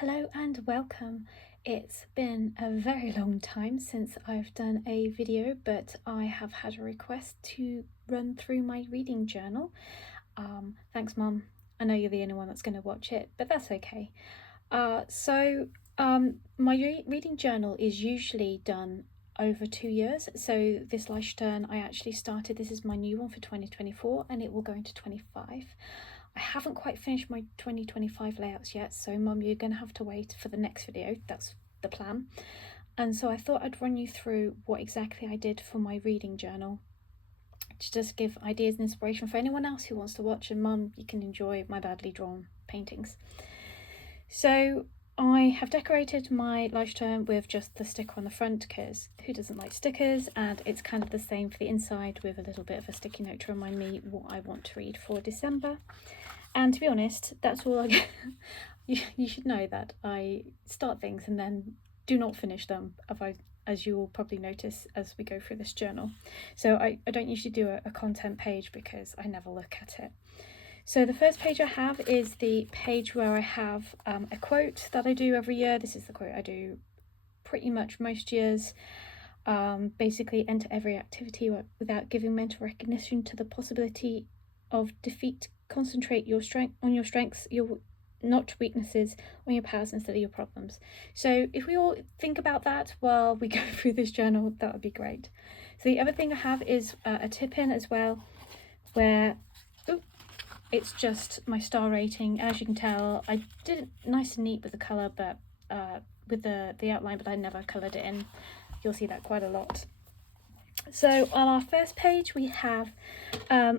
Hello and welcome. It's been a very long time since I've done a video, but I have had a request to run through my reading journal. Thanks, Mum. I know you're the only one that's going to watch it, but that's okay. My reading journal is usually done over 2 years. So this last turn I actually started, this is my new one for 2024 and it will go into 25. I haven't quite finished my 2025 layouts yet, so Mum, you're going to have to wait for the next video. That's the plan. And so I thought I'd run you through what exactly I did for my reading journal to just give ideas and inspiration for anyone else who wants to watch, and Mum, you can enjoy my badly drawn paintings. So I have decorated my Lifetime with just the sticker on the front because who doesn't like stickers, and it's kind of the same for the inside with a little bit of a sticky note to remind me what I want to read for December. And to be honest, that's all I get. You should know that I start things and then do not finish them, as you will probably notice as we go through this journal. So I don't usually do a content page because I never look at it. So the first page I have is the page where I have a quote that I do every year. This is the quote I do pretty much most years. Basically, enter every activity without giving mental recognition to the possibility of defeat. Concentrate on your strengths, not weaknesses, on your powers instead of your problems. So if we all think about that while we go through this journal, that would be great. So the other thing I have is a tip in as well, where it's just my star rating. As you can tell, I did it nice and neat with the colour, but with the outline, but I never coloured it in. You'll see that quite a lot. So on our first page we have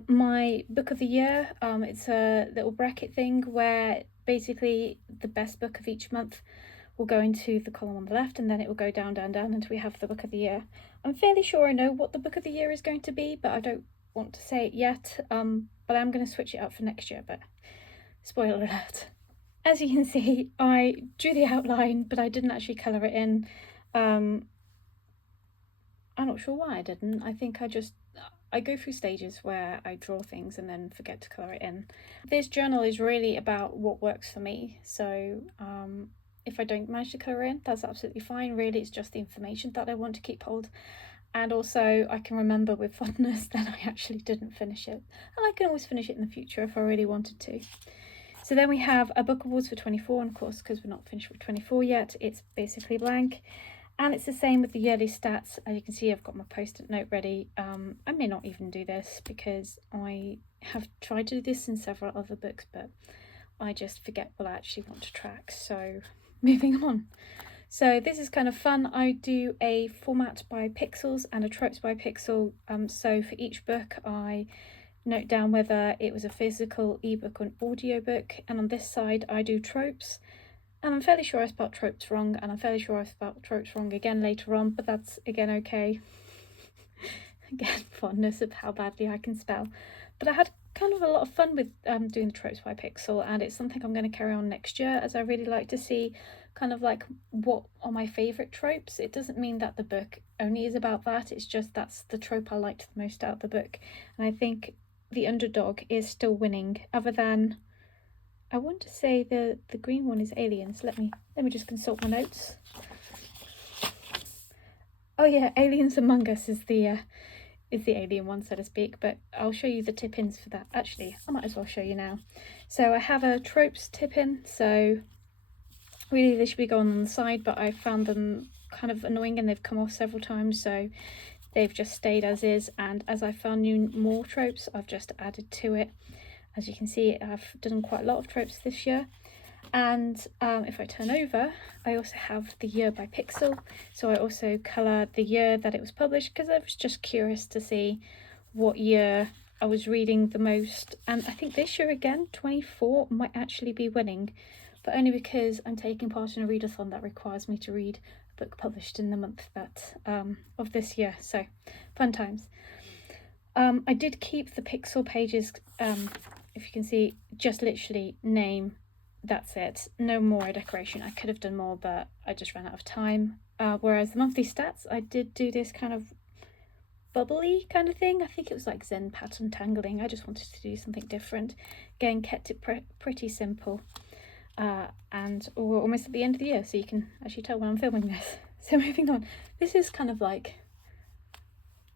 my book of the year. It's a little bracket thing where basically the best book of each month will go into the column on the left, and then it will go down until we have the book of the year. I'm fairly sure I know what the book of the year is going to be, but I don't want to say it yet. But I'm going to switch it up for next year, but spoiler alert. As you can see, I drew the outline, but I didn't actually colour it in. I'm not sure why I didn't. I think I go through stages where I draw things and then forget to colour it in. This journal is really about what works for me. So if I don't manage to colour in, that's absolutely fine. Really, it's just the information that I want to keep hold. And also I can remember with fondness that I actually didn't finish it. And I can always finish it in the future if I really wanted to. So then we have a book awards for 24, and of course, because we're not finished with 24 yet, it's basically blank. And it's the same with the yearly stats. As you can see, I've got my post-it note ready. I may not even do this because I have tried to do this in several other books, but I just forget what I actually want to track. So moving on. So this is kind of fun. I do a format by pixels and a tropes by pixel. So for each book, I note down whether it was a physical, ebook, or an audio book. And on this side, I do tropes. And I'm fairly sure I spelled tropes wrong, and I'm fairly sure I spelled tropes wrong again later on, but that's again okay. Again, fondness of how badly I can spell. But I had kind of a lot of fun with doing the tropes by pixel, and it's something I'm going to carry on next year, as I really like to see kind of like what are my favourite tropes. It doesn't mean that the book only is about that, it's just that's the trope I liked the most out of the book. And I think the underdog is still winning, other than I want to say the green one is aliens. Let me just consult my notes. Oh yeah, Aliens Among Us is the alien one, so to speak, but I'll show you the tip-ins for that. Actually, I might as well show you now. So I have a tropes tip-in, so really they should be going on the side, but I found them kind of annoying and they've come off several times, so they've just stayed as is, and as I found more tropes, I've just added to it. As you can see, I've done quite a lot of tropes this year. And if I turn over, I also have the year by pixel. So I also colour the year that it was published, because I was just curious to see what year I was reading the most. And I think this year again, 24 might actually be winning, but only because I'm taking part in a readathon that requires me to read a book published in the month that of this year. So fun times. I did keep the pixel pages, if you can see, just literally name, that's it, no more decoration. I could have done more, but I just ran out of time. Whereas the monthly stats, I did do this kind of bubbly kind of thing. I think it was like Zen pattern tangling. I just wanted to do something different. Again, kept it pretty simple. and we're almost at the end of the year, so you can actually tell when I'm filming this. So moving on, this is kind of like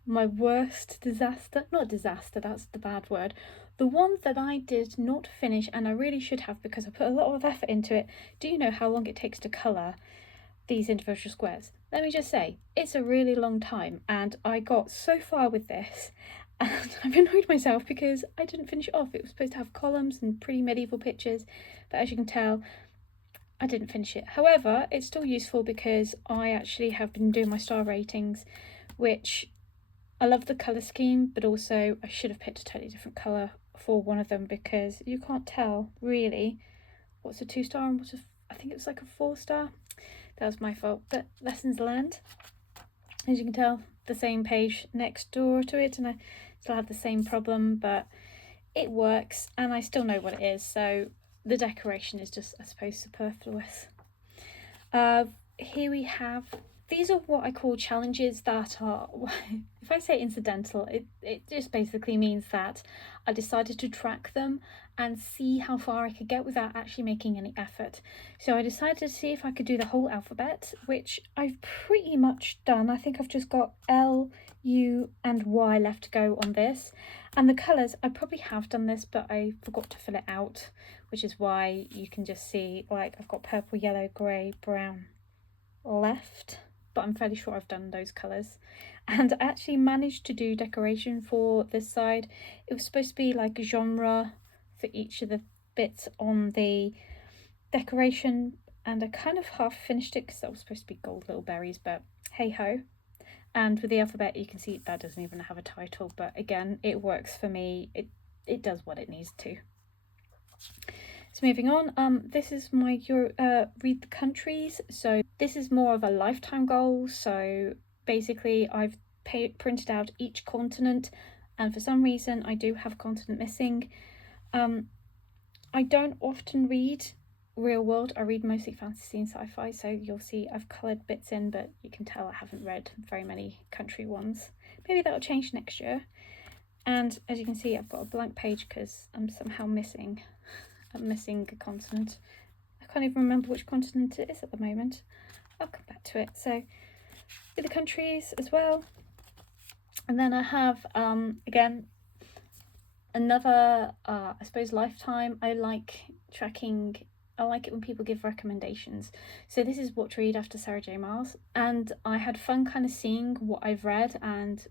my worst disaster. Not disaster, that's the bad word. The one that I did not finish, and I really should have because I put a lot of effort into it. Do you know how long it takes to colour these individual squares? Let me just say, it's a really long time, and I got so far with this and I've annoyed myself because I didn't finish it off. It was supposed to have columns and pretty medieval pictures, but as you can tell, I didn't finish it. However, it's still useful because I actually have been doing my star ratings, which I love the colour scheme, but also I should have picked a totally different colour for one of them because you can't tell really what's a 2-star and what's I think it was like a 4-star. That was my fault, but lessons learned. As you can tell, the same page next door to it, and I still have the same problem, but it works and I still know what it is, so the decoration is just, I suppose, superfluous. Here we have, these are what I call challenges that are, if I say incidental, it just basically means that I decided to track them and see how far I could get without actually making any effort. So I decided to see if I could do the whole alphabet, which I've pretty much done. I think I've just got L, U and Y left to go on this. And the colours, I probably have done this, but I forgot to fill it out, which is why you can just see, like, I've got purple, yellow, grey, brown left, but I'm fairly sure I've done those colours. And I actually managed to do decoration for this side. It was supposed to be like a genre for each of the bits on the decoration, and I kind of half finished it because that was supposed to be gold little berries, but hey ho. And with the alphabet, you can see that doesn't even have a title, but again, it works for me. It does what it needs to. So moving on, this is my read the countries. So this is more of a lifetime goal. So basically I've printed out each continent, and for some reason I do have continent missing. I don't often read real world. I read mostly fantasy and sci-fi, so you'll see I've coloured bits in, but you can tell I haven't read very many country ones. Maybe that'll change next year. And as you can see, I've got a blank page because I'm somehow missing a continent. I can't even remember which continent it is at the moment. I'll come back to it. So with the countries as well, and then I have again another I suppose lifetime. I like tracking. I like it when people give recommendations. So this is what to read after Sarah J Maas, and I had fun kind of seeing what I've read and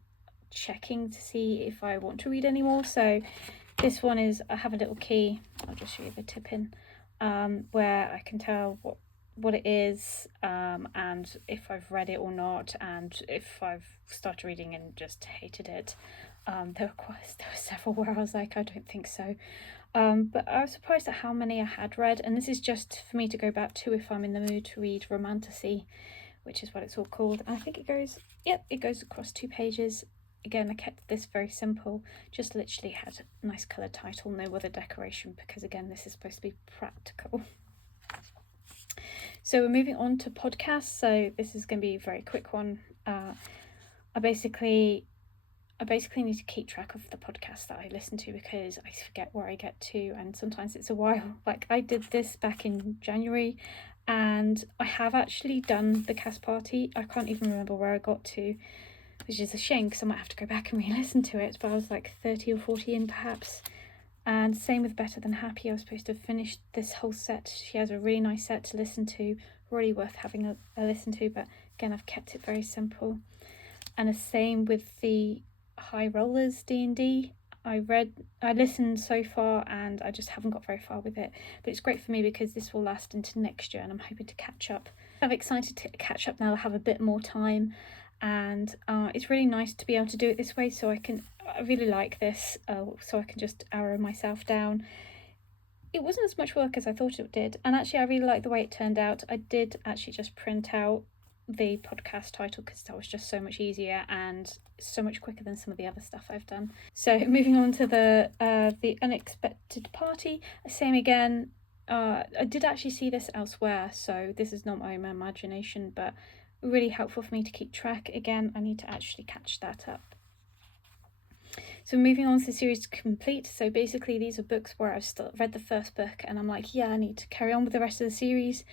checking to see if I want to read any more. So this one is, I have a little key, I'll just show you the tip in, where I can tell what it is, and if I've read it or not, and if I've started reading and just hated it. There were several where I was like, I don't think so. But I was surprised at how many I had read, and this is just for me to go back to if I'm in the mood to read romantasy, which is what it's all called. And I think it goes across 2 pages. Again, I kept this very simple, just literally had a nice coloured title, no other decoration, because again, this is supposed to be practical. So we're moving on to podcasts, so this is going to be a very quick one. I basically need to keep track of the podcasts that I listen to because I forget where I get to, and sometimes it's a while. Like I did this back in January, and I have actually done the cast party. I can't even remember where I got to, which is a shame because I might have to go back and re-listen to it, but I was like 30 or 40 in perhaps. And same with Better Than Happy. I was supposed to finish this whole set. She has a really nice set to listen to, really worth having a listen to, but again, I've kept it very simple. And the same with the High Rollers D&D. I listened so far and I just haven't got very far with it, but it's great for me because this will last into next year and I'm hoping to catch up. I'm excited to catch up now. I have a bit more time, and it's really nice to be able to do it this way, so I really like this, so I can just arrow myself down. It wasn't as much work as I thought it did, and actually I really like the way it turned out. I did actually just print out the podcast title because that was just so much easier and so much quicker than some of the other stuff I've done. So moving on to the Unexpected Party, same again. I did actually see this elsewhere, so this is not my own imagination, but really helpful for me to keep track. Again, I need to actually catch that up. So moving on to the series complete. So basically these are books where I've still read the first book and I'm like, yeah, I need to carry on with the rest of the series.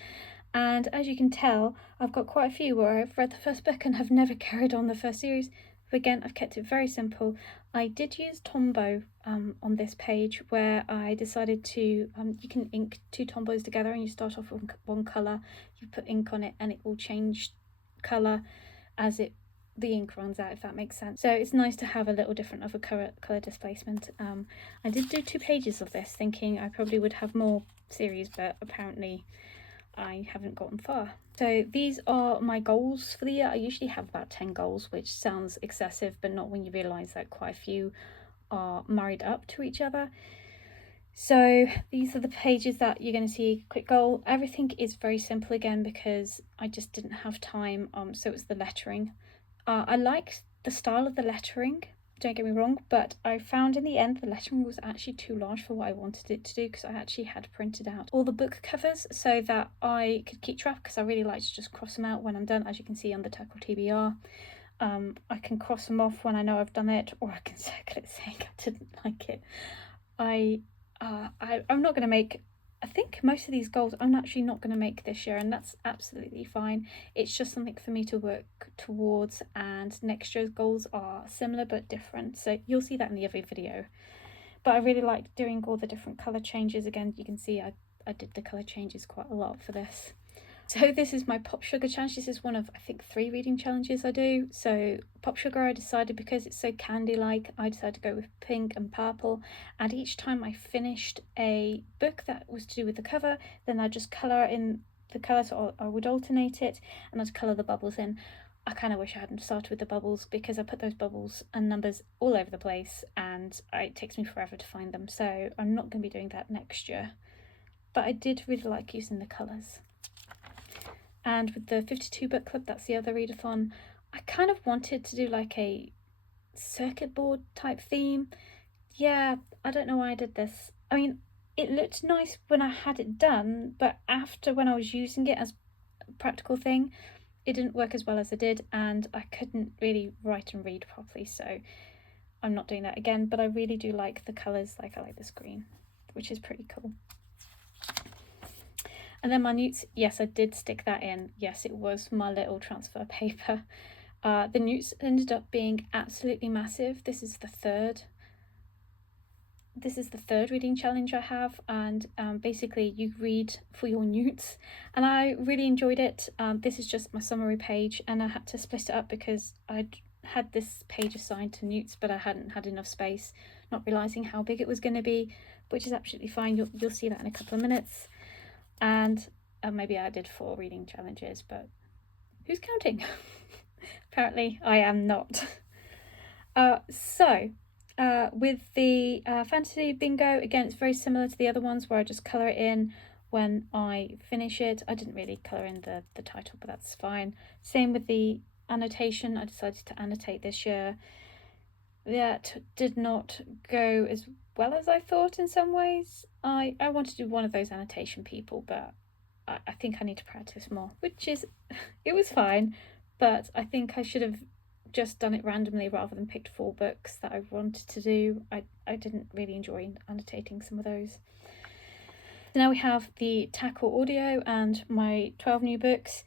And as you can tell, I've got quite a few where I've read the first book and have never carried on the first series. But again, I've kept it very simple. I did use Tombow on this page, where I decided to, you can ink 2 Tombows together and you start off with one colour, you put ink on it and it will change colour as the ink runs out, if that makes sense. So it's nice to have a little different of a colour displacement. I did do 2 pages of this, thinking I probably would have more series, but apparently I haven't gotten far. So these are my goals for the year. I usually have about 10 goals, which sounds excessive, but not when you realise that quite a few are married up to each other. So these are the pages that you're going to see. Quick goal. Everything is very simple again because I just didn't have time. So it's the lettering. I liked the style of the lettering, don't get me wrong, but I found in the end the lettering was actually too large for what I wanted it to do, because I actually had printed out all the book covers so that I could keep track, because I really like to just cross them out when I'm done. As you can see on the Tackle TBR, I can cross them off when I know I've done it, or I can circle it saying I didn't like it. I'm not going to make, I think most of these goals I'm actually not going to make this year, and that's absolutely fine. It's just something for me to work towards, and next year's goals are similar but different, so you'll see that in the other video. But I really like doing all the different colour changes. Again, you can see I did the colour changes quite a lot for this. So this is my Pop Sugar challenge. This is one of, I think, 3 reading challenges I do. So Pop Sugar, I decided, because it's so candy-like, I decided to go with pink and purple. And each time I finished a book that was to do with the cover, then I'd just colour in the colour, so I would alternate it, and I'd colour the bubbles in. I kind of wish I hadn't started with the bubbles, because I put those bubbles and numbers all over the place and it takes me forever to find them. So I'm not going to be doing that next year. But I did really like using the colours. And with the 52 book club, that's the other readathon, I kind of wanted to do like a circuit board type theme. Yeah, I don't know why I did this. I mean, it looked nice when I had it done, but after, when I was using it as a practical thing, it didn't work as well as it did, and I couldn't really write and read properly, so I'm not doing that again. But I really do like the colours, like I like this green, which is pretty cool. And then my newts, yes, I did stick that in. Yes, it was my little transfer paper. The newts ended up being absolutely massive. This is the third reading challenge I have, and basically you read for your newts, and I really enjoyed it. This is just my summary page, and I had to split it up because I'd had this page assigned to newts, but I hadn't had enough space, not realising how big it was going to be, which is absolutely fine. You'll see that in a couple of minutes. And maybe I did 4 reading challenges, but who's counting? Apparently I am not. With the fantasy bingo, again, it's very similar to the other ones, where I just colour it in when I finish it. I didn't really colour in the title, but that's fine. Same with the annotation. I decided to annotate this year. That did not go as well as I thought in some ways. I want to do one of those annotation people, but I think I need to practice more, which is, it was fine, but I think I should have just done it randomly rather than picked 4 books that I wanted to do. I didn't really enjoy annotating some of those. So now we have the Tackle audio and my 12 new books.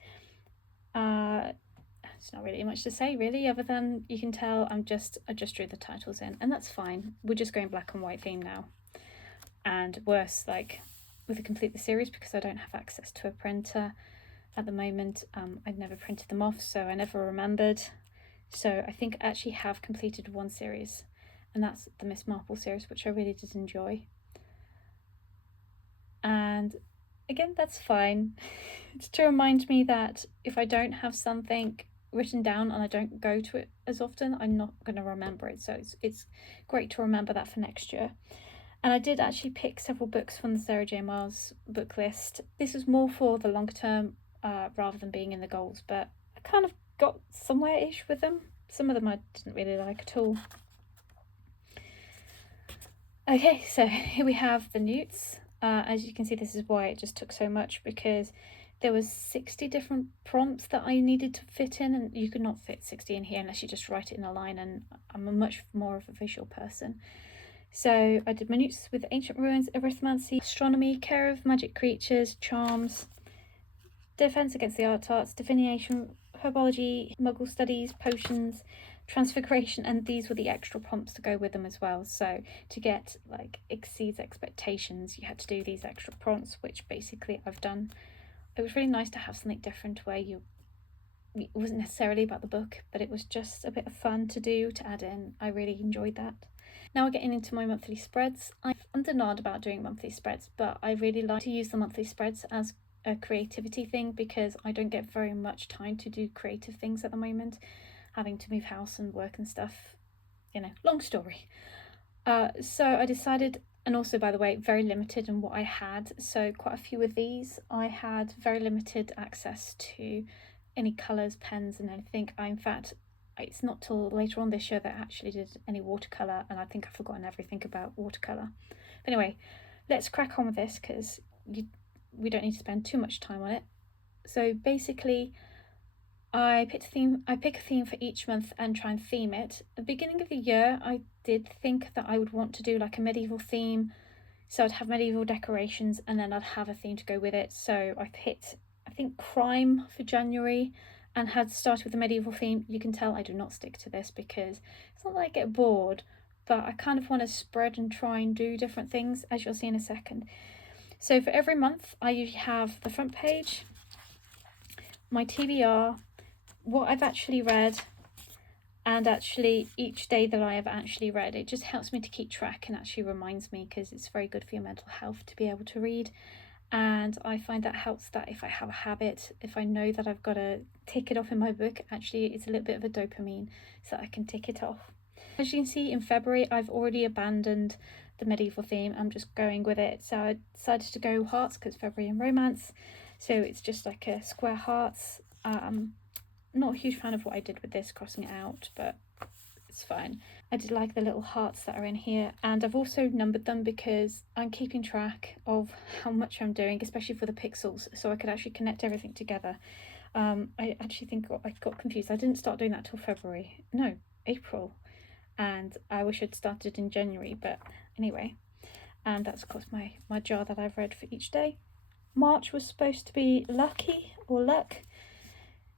It's not really much to say, really, other than you can tell I just drew the titles in, and that's fine. We're just going black and white theme now. And worse, like with the complete the series, because I don't have access to a printer at the moment. I'd never printed them off, so I never remembered. So I think I actually have completed 1 series, and that's the Miss Marple series, which I really did enjoy. And again, that's fine. It's to remind me that if I don't have something written down and I don't go to it as often, I'm not going to remember it. So it's great to remember that for next year. And I did actually pick several books from the Sarah J Maas book list. This was more for the longer term rather than being in the goals, but I kind of got somewhere-ish with them. Some of them I didn't really like at all. Okay, so here we have the newts. As you can see, this is why it just took so much, because there was 60 different prompts that I needed to fit in, and you could not fit 60 in here unless you just write it in a line, and I'm a much more of a visual person. So I did minutes with ancient ruins, arithmancy, astronomy, care of magic creatures, charms, defense against the arts, divination, herbology, muggle studies, potions, transfiguration, and these were the extra prompts to go with them as well. So to get like exceeds expectations, you had to do these extra prompts, which basically I've done. It was really nice to have something different where it wasn't necessarily about the book, but it was just a bit of fun to do, to add in. I really enjoyed that. Now we're getting into my monthly spreads. I'm undernod about doing monthly spreads, but I really like to use the monthly spreads as a creativity thing because I don't get very much time to do creative things at the moment, having to move house and work and stuff, long story. So I decided, and also by the way, very limited in what I had, so quite a few of these I had very limited access to any colours, pens and anything. In fact, it's not till later on this year that I actually did any watercolour, and I think I've forgotten everything about watercolour. But anyway, let's crack on with this because we don't need to spend too much time on it. So basically, I pick a theme for each month and try and theme it. At the beginning of the year, I did think that I would want to do like a medieval theme, so I'd have medieval decorations and then I'd have a theme to go with it. So I picked, I think, crime for January and had started with the medieval theme. You can tell I do not stick to this because it's not that I get bored, but I kind of want to spread and try and do different things, as you'll see in a second. So for every month, I usually have the front page, my TBR, what I've actually read, and actually each day that I have actually read. It just helps me to keep track and actually reminds me, because it's very good for your mental health to be able to read. And I find that helps, that if I have a habit, if I know that I've got to tick it off in my book, actually it's a little bit of a dopamine so that I can tick it off. As you can see, in February I've already abandoned the medieval theme. I'm just going with it. So I decided to go hearts because February and romance. So it's just like a square hearts. Not a huge fan of what I did with this, crossing it out, but it's fine. I did like the little hearts that are in here, and I've also numbered them because I'm keeping track of how much I'm doing, especially for the pixels, so I could actually connect everything together. I actually think I got confused. I didn't start doing that till February. No, April. And I wish I'd started in January, but anyway. And that's of course my jar that I've read for each day. March was supposed to be lucky or luck.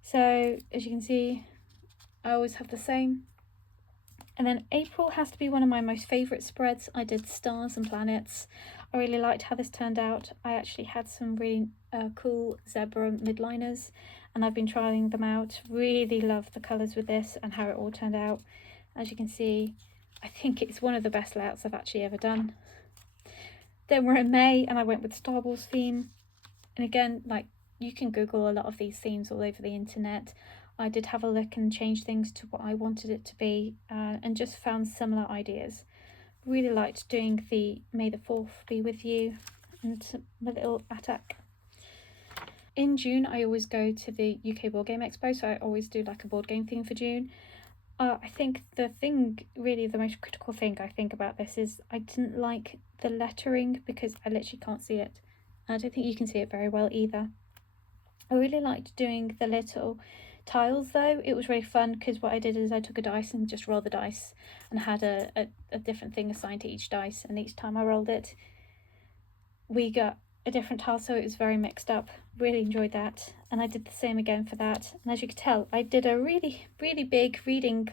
So as you can see, I always have the same. And then April has to be one of my most favourite spreads. I did stars and planets. I really liked how this turned out. I actually had some really cool zebra midliners and I've been trying them out. Really love the colours with this and how it all turned out. As you can see, I think it's one of the best layouts I've actually ever done. Then we're in May and I went with Star Wars theme. And again, like, you can Google a lot of these themes all over the internet. I did have a look and change things to what I wanted it to be, and just found similar ideas. Really liked doing the May the 4th be with you and the little attack. In June, I always go to the UK Board Game Expo, so I always do like a board game theme for June. I think the most critical thing I think about this is I didn't like the lettering because I literally can't see it. I don't think you can see it very well either. I really liked doing the little tiles though. It was really fun because what I did is I took a dice and just rolled the dice and had a different thing assigned to each dice, and each time I rolled it we got a different tile, so it was very mixed up. Really enjoyed that, and I did the same again for that. And as you can tell, I did a really big reading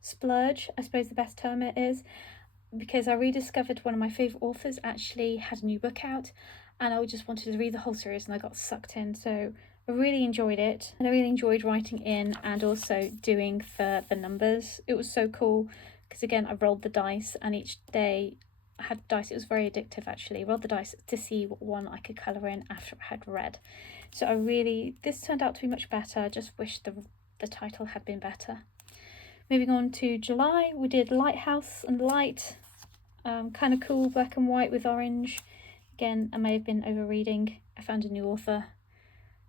splurge, I suppose the best term it is, because I rediscovered one of my favourite authors actually had a new book out and I just wanted to read the whole series and I got sucked in. So I really enjoyed it, and I really enjoyed writing in and also doing the numbers. It was so cool because again I rolled the dice and each day I had dice. It was very addictive actually. Rolled the dice to see what one I could colour in after I had read. So this turned out to be much better. I just wish the title had been better. Moving on to July, we did Lighthouse and Light. Kind of cool, black and white with orange. Again, I may have been overreading. I found a new author.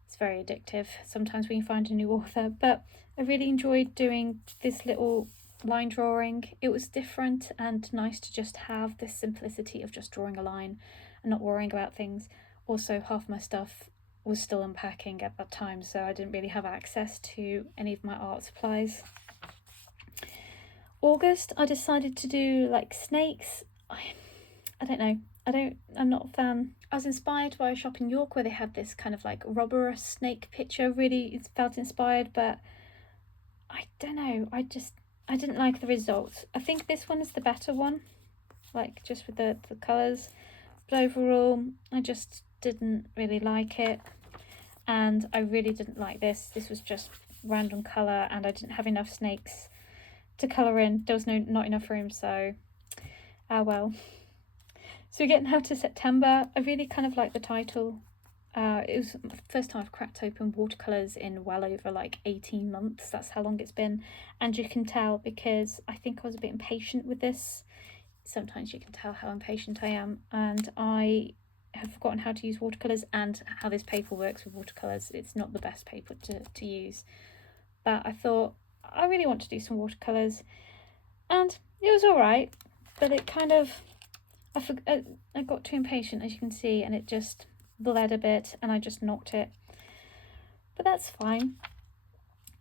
It's very addictive sometimes when you find a new author, but I really enjoyed doing this little line drawing. It was different and nice to just have this simplicity of just drawing a line and not worrying about things. Also, half my stuff was still unpacking at that time, so I didn't really have access to any of my art supplies. August, I decided to do like snakes. I don't know. I'm not a fan. I was inspired by a shop in York where they had this kind of like rubber snake picture. Really, it felt inspired, but I don't know. I didn't like the results. I think this one is the better one, like just with the colours. But overall, I just didn't really like it. And I really didn't like this. This was just random colour, and I didn't have enough snakes to colour in. There was not enough room, so well. So we're getting now to September. I really kind of like the title. It was the first time I've cracked open watercolours in well over like 18 months. That's how long it's been. And you can tell because I think I was a bit impatient with this. Sometimes you can tell how impatient I am. And I have forgotten how to use watercolours and how this paper works with watercolours. It's not the best paper to use. But I thought, I really want to do some watercolours. And it was alright. But it kind of... I got too impatient, as you can see, and it just bled a bit, and I just knocked it. But that's fine.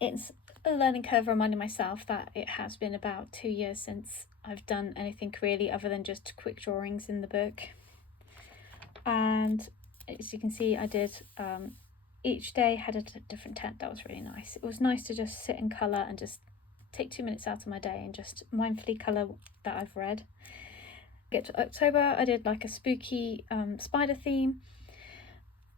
It's a learning curve, reminding myself that it has been about 2 years since I've done anything really other than just quick drawings in the book. And as you can see, I did each day had a different tent. That was really nice. It was nice to just sit and colour and just take 2 minutes out of my day and just mindfully colour that I've read. Get to October, I did like a spooky spider theme,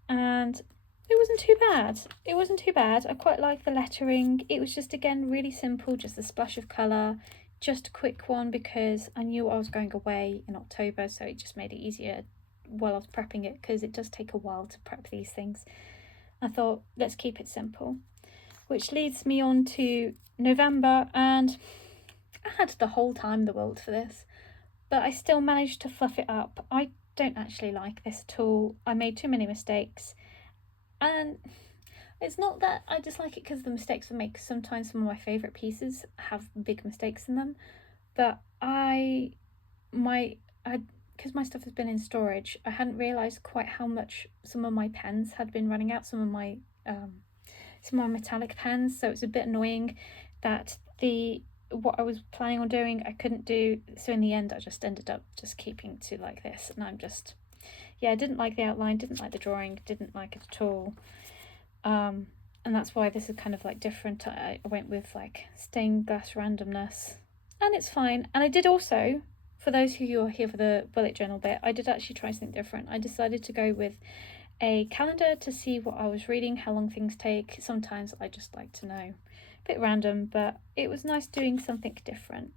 and it wasn't too bad. It wasn't too bad. I quite like the lettering. It was just, again, really simple, just a splash of colour, just a quick one because I knew I was going away in October, so it just made it easier while I was prepping it, because it does take a while to prep these things. I thought, let's keep it simple, which leads me on to November, and I had the whole time in the world for this. But I still managed to fluff it up. I don't actually like this at all. I made too many mistakes. And it's not that I dislike it because the mistakes I make. Sometimes some of my favourite pieces have big mistakes in them. But because my stuff has been in storage, I hadn't realised quite how much some of my pens had been running out, some of my metallic pens. So it's a bit annoying that what I was planning on doing I couldn't do, so in the end I just ended up just keeping to like this, and I'm just, I didn't like the outline, didn't like the drawing, didn't like it at all, and that's why this is kind of like different. I went with like stained glass randomness, and it's fine. And I did also, for those who are here for the bullet journal bit, I did actually try something different. I decided to go with a calendar to see what I was reading, how long things take. Sometimes I just like to know. Bit random, but it was nice doing something different.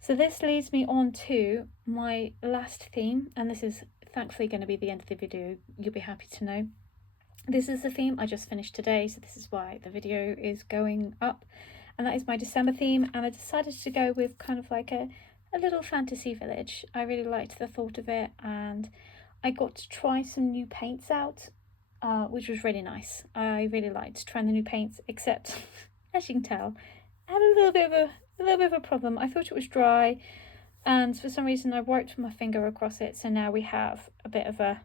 So this leads me on to my last theme, and this is thankfully going to be the end of the video. You'll be happy to know. This is the theme I just finished today, so this is why the video is going up, and that is my December theme. And I decided to go with kind of like a little fantasy village. I really liked the thought of it, and I got to try some new paints out, which was really nice. I really liked trying the new paints, except as you can tell, I had a little bit of a problem. I thought it was dry, and for some reason I wiped my finger across it, so now we have a bit of a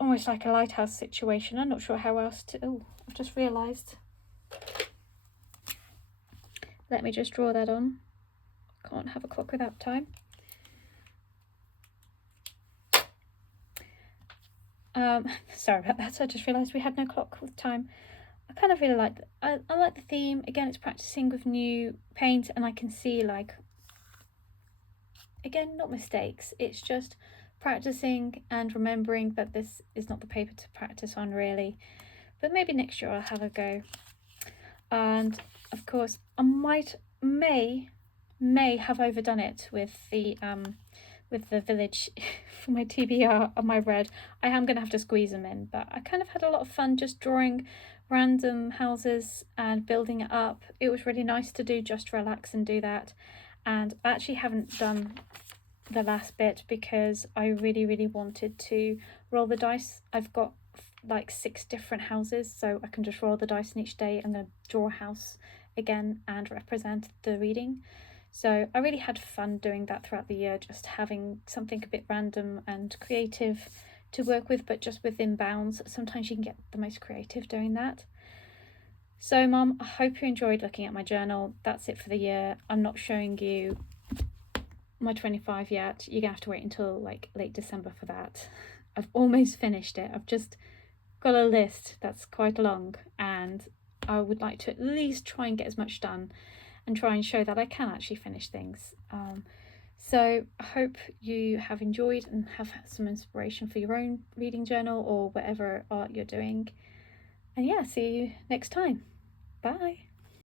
almost like a lighthouse situation. I'm not sure how else to... Oh, I've just realised. Let me just draw that on. Can't have a clock without time. Sorry about that. I just realised we had no clock with time. I kind of really like I like the theme. Again, it's practicing with new paint, and I can see, like, again, not mistakes. It's just practicing and remembering that this is not the paper to practice on, really. But maybe next year I'll have a go. And of course, I may have overdone it with the village for my TBR on my red. I am going to have to squeeze them in, but I kind of had a lot of fun just drawing random houses and building it up. It was really nice to do, just relax and do that. And I actually haven't done the last bit because I really wanted to roll the dice. I've got like 6 different houses, so I can just roll the dice in each day and then draw a house again and represent the reading. So I really had fun doing that throughout the year, just having something a bit random and creative to work with, but just within bounds. Sometimes you can get the most creative doing that. So Mum, I hope you enjoyed looking at my journal. That's it for the year. I'm not showing you my 25 yet. You're gonna have to wait until like late December for that. I've almost finished it. I've just got a list that's quite long, and I would like to at least try and get as much done and try and show that I can actually finish things. So I hope you have enjoyed and have some inspiration for your own reading journal or whatever art you're doing. And yeah, see you next time. Bye.